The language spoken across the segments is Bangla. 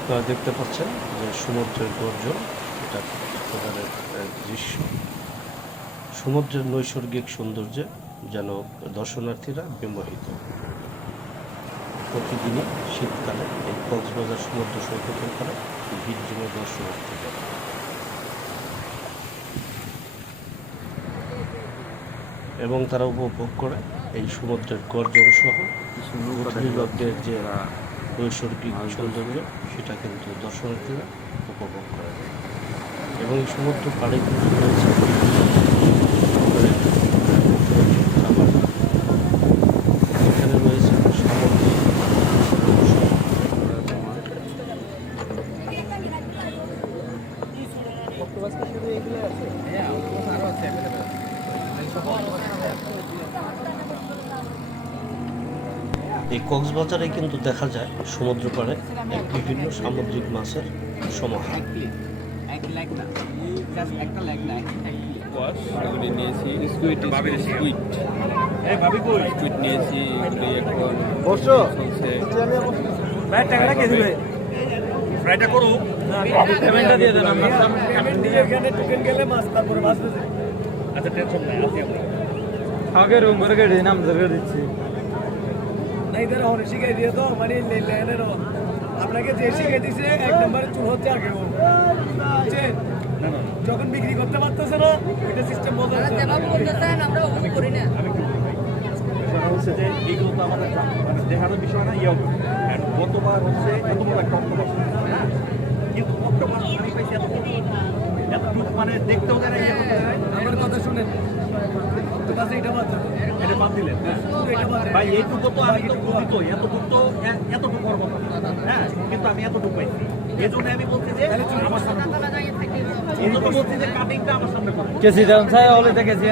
আপনারা দেখতে পাচ্ছেন যে সমুদ্রের গর্জন এটা প্রকারের দৃশ্য। সমুদ্রের নৈসর্গিক সৌন্দর্যে যেন দর্শনার্থীরা বিমোহিত। প্রতিদিনই শীতকালে এই কক্সবাজার সমুদ্র সৈকতের পারে ভিড় জমে দর্শনার্থীদের। এবং তারা উপভোগ করে এই সমুদ্রের গর্জন সহ যে নৈসর্গিক সৌন্দর্য সেটা কিন্তু দর্শনার্থীরা উপভোগ করে। এবং এই সমুদ্র পাড়ে কিন্তু রয়েছে এখানে রয়েছে এই কক্সবাজারে কিন্তু দেখা যায় সমুদ্র পাড়ে এক বিভিন্ন সামুদ্রিক মাছের সমাহার। এগুলি নিয়েছি স্কুইড স্কুইড স্কুইড নিয়েছি এগুলি এখন বসো। চলছে। ভাই টাকাটা কে দিবে? ফ্রাইটা করো পেমেন্টটা দিয়ে দেন আমরা। পেমেন্ট দিয়ে এখানে টোকেন গেলে মাছ তারপরে মাছ আচ্ছা টেনশন নাই আছি আমরা। আগে রুম করে নাম ধরে দিচ্ছি। ইধার হনে শিখাই দিয়ে তো মানে লেনের আপনাকে যে শিখাই দিছে এক নম্বরে চুল হচ্ছে আগে ও। বুঝছেন? যখন বিক্রি করতে পারতেছে না এটা সিস্টেম বদল যেভাবে আমরা অবশ্য করি না। হচ্ছে যে এইগুলো তো আমাদের মানে দেখানোর বিষয় না ইয়ে আর গতবার হচ্ছে এত বড় একটা হ্যাঁ কিন্তু অক্টোপাস আমি পাইছি এত এতটুকু মানে দেখতেও যায় না করতে যায় না। আমার কথা শুনেন। কাছে এটা বাদ এটা বাদ দিলেন। হ্যাঁ শুধু এটা বাদ দেবো। ভাই এইটুকু তো আমি তো বুঝি এতটুকু তো এতটুকু হওয়ার হ্যাঁ কিন্তু আমি এতটুকু পাইছি। এই জন্য আমি বলছি যে আমার সামনে এই জন্য বলছি যে কাটিংটা আমার সামনে করো কেসি দাম চাই হলে তো কেসি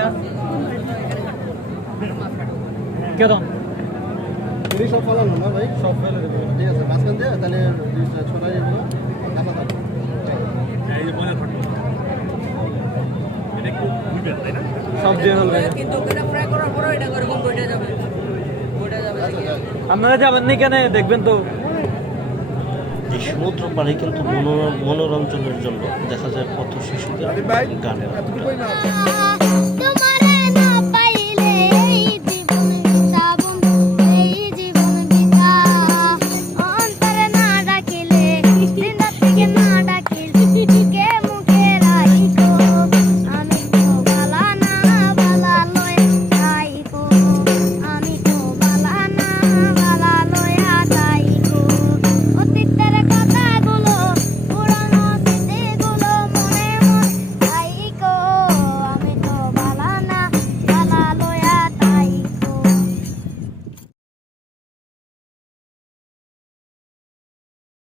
কেদম সব ফেলানো না ভাই? সব ফেলে ঠিক আছে মাঝখান দিয়ে তাহলে ছোটা এগুলো কাঁচা থাকবে এই যে মজা থাকল এটা একটু তাই না? সব দিয়ে কিন্তু ওটা ফ্রাই করার পরে এটা এরকম বইটা যাবে? বইটা যাবে আপনারা যাবেন না কেন দেখবেন তো। এই সমুদ্র পাড়ে কিন্তু মনোর- মনোরঞ্জনের জন্য দেখা যায় কত শিশুদের গানের।